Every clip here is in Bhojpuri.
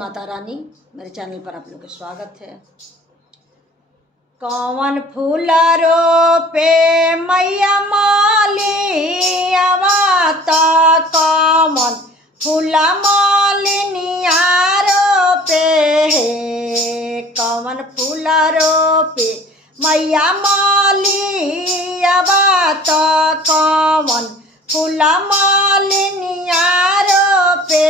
माता रानी, मेरे चैनल पर आप लोग का स्वागत है। कौन फूल रोपे मैया मालियावा ता कौन फूल मालिनिया रोपे कौन फूल रोपे मैया मालियावा ता कौन फूल मालिनिया रोपे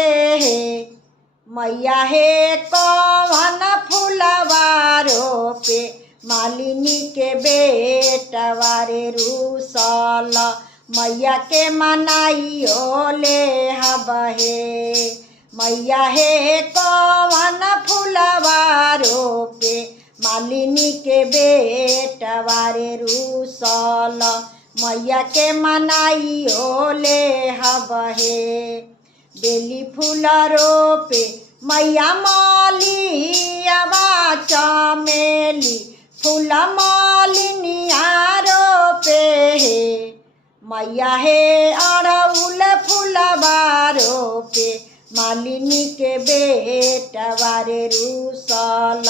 मैया हे कौन फूलवा रोपे मालिनी के बेटवा रे रूसल मैया के मनाइयो ले हबहे। मैया हे कौन फूलवा रोपे मालिनी के बेटवा रे रूसल मैया के मनाइयो ले हबहे। बेली फूल रोपे मैया मालियावा चमेली फूल मालिनिया रोपे मैया हे अड़उल फूलवा रोपे मालिनी के बेटवा रे रूसल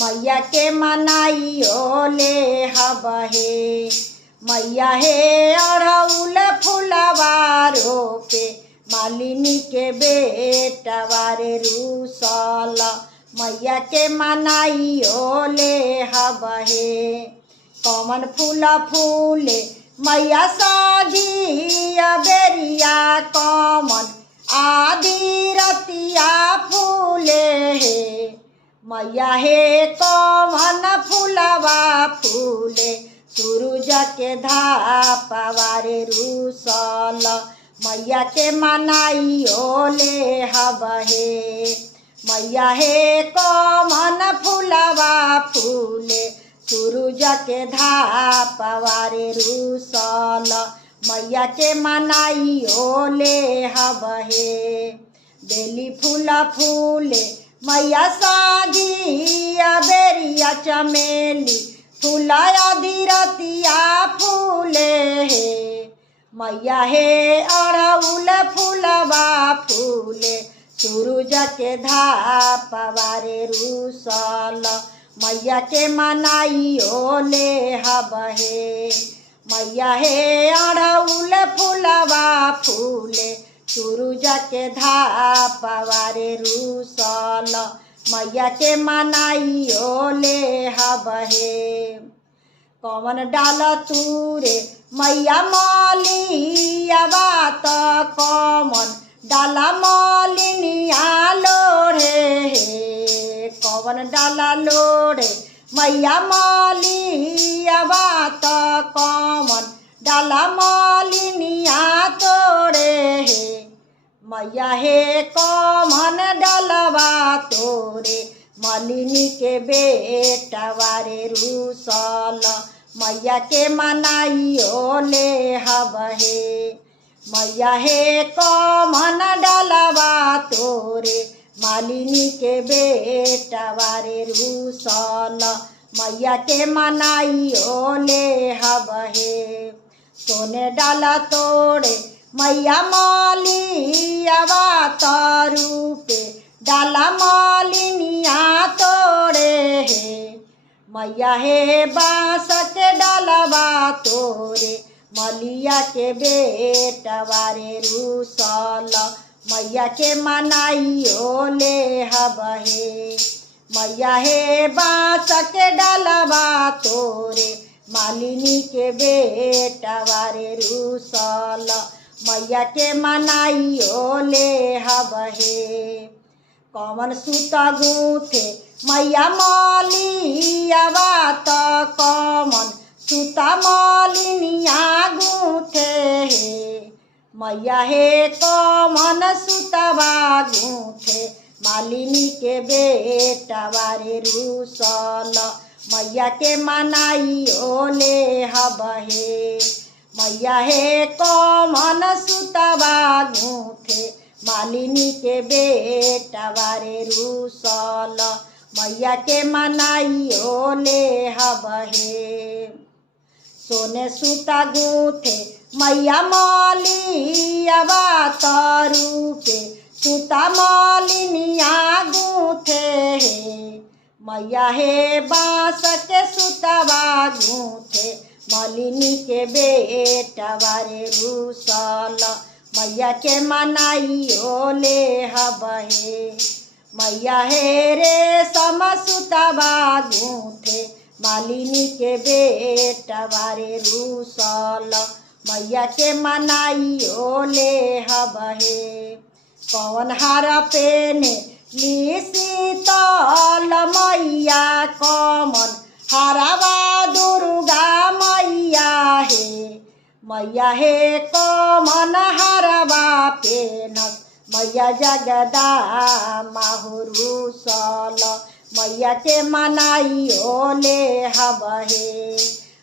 मैया के मनाइयो ले हबहे। मैया हे अड़उल फूलवा रोपे मालिनी के बेटवा रे रूसल मैया के मनाइयो ले हबहे। कौन फूल फूले मैया साझिया बेरिया कौन आधी रतिया फूले हे मैया हे कौन फूलवा फूले सूरज के धापवा रे रूसल मैया के मनाइयो ले हबहे। मैया हे कौन फूलवा फूले सूरज के धापवा रे रूसल मैया के मनाइयो ले हबहे। बेली फूल फूले मैया साझिया बेरिया चमेली फूल अधीरतिया फूले हे मैया हे अड़उल फूलवा फूले सूरज के धापवा रे रूसल मैया के मनाइयो ले हबहे। मैया हे अड़उल फूलवा फूले सूरज के धापवा रे रूसल मैया के मनाइयो ले हबहे। कौन डाल तूरे मैया मालियावा त कौन डाला मालिनिया लोढ़े हे कौन डाला लोढ़े मैया मालियावा त कौन डाला मालिनिया तोड़े हे मैया हे कौन डालवा तोरे मालिनी के बेटवा रे रूसल मैया के मनाइयो ले हबहे। मैया हे कौन डालवा तोरे मालिनी के बेटवा रे रूसल मैया के मनाइयो ले हबहे। सोने डाला तोड़े मैया मालियावा तरूपे डाला मालिनिया तोड़े हे मैया हे बांस के डालवा तोरे मलिया के बेटवा रे रूसल मैया के मनाइयो ले हबहे। मैया हे बांस के डालवा तोरे मालिनी के बेटवा रे रूसल मैया के मनाइयो ले हबहे। कौन सूता गूथे मैया मालियावा त कौन सूता मालिनिया गूथे हे मैया हे कौन सूतवा गूथे मालिनी के बेटवा रे रूसल मैया के मनाइयो ले हबहे। मैया हे कौन सूतवा गूथे मालिनी के बेटवा रे रूसल मैया के मनाइयो ले हबहे। सोने सूता गूथे मैया मालियावा तरूपे सुता मालिनिया गु मैया हे बांस के सुतवा गूथे मलिनी के बेटवा रे रूसल मैया के मनाइयो ले हबहे। मैया हे रे समसुतवा गूथे मालिनी के बेटवा रे रूसल मैया के मनाइयो ले हबहे। कौन हार पेने ली शीतल मैया कमन हारवा दुर्गा मैया हे कमन हारवा पेनस मैया जगदा माहुरुसल मैया के मनाइयो ले हबहे।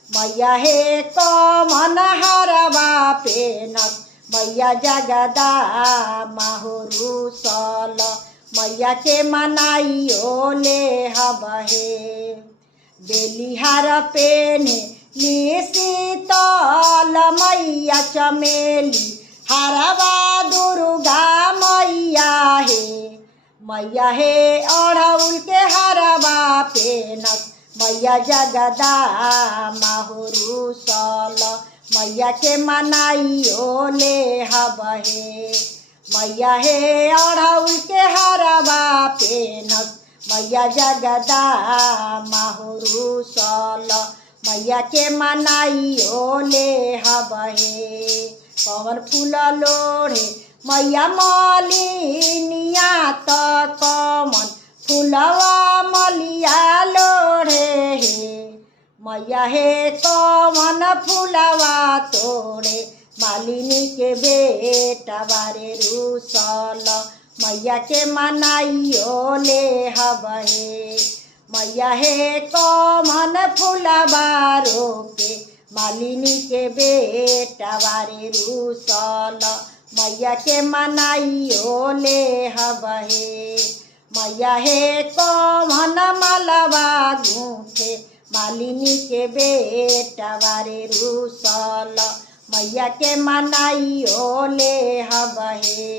मैया हे कमन हारवा पेनस मैया जगदा माहुरुसल मैया के मनाइयो ले हबहे। बेलिहार पेने ली शीतल मैया चमेली हारवा दुर्गा मैया हे अड़हुल के हारवा पेनस मैया जगदा माहुरुसल मैया के मनाइयो ले हबहे। मैया हे अड़हुल के हारवा पेनस मैया जगदा माहुरुसल मैया के मनाइयो ले हबहे। कौन फूल लोढ़े मैया मलिनिया त कमन फूलवा मलिया लोढ़े मैया हे कमन फूलवा तोड़े मालिनी के बेटवा रे रूसल मैया के मनाइयो ले हबहे। मैया हे कमन फूलवा रोके मालिनी के बेटवा रे रूसल मैया के मनाइयो ले हबहे। मैया हे कमन मालवा गूथे मालिनी के बेटवा रे रूसल मैया के मनाइयो ले हबहे।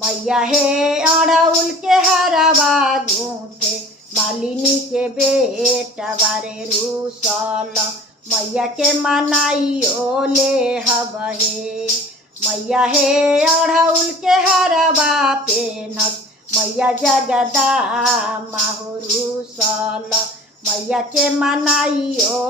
मैया हे अड़हुल के हारवा गूथे मालिनी के बेटवा रे रूसल मैया के मनाइयो ले हबहे। मैया हे अड़हुल के हारवा पेनस मैया जगदा माहुरुसल मैया के मनाइयो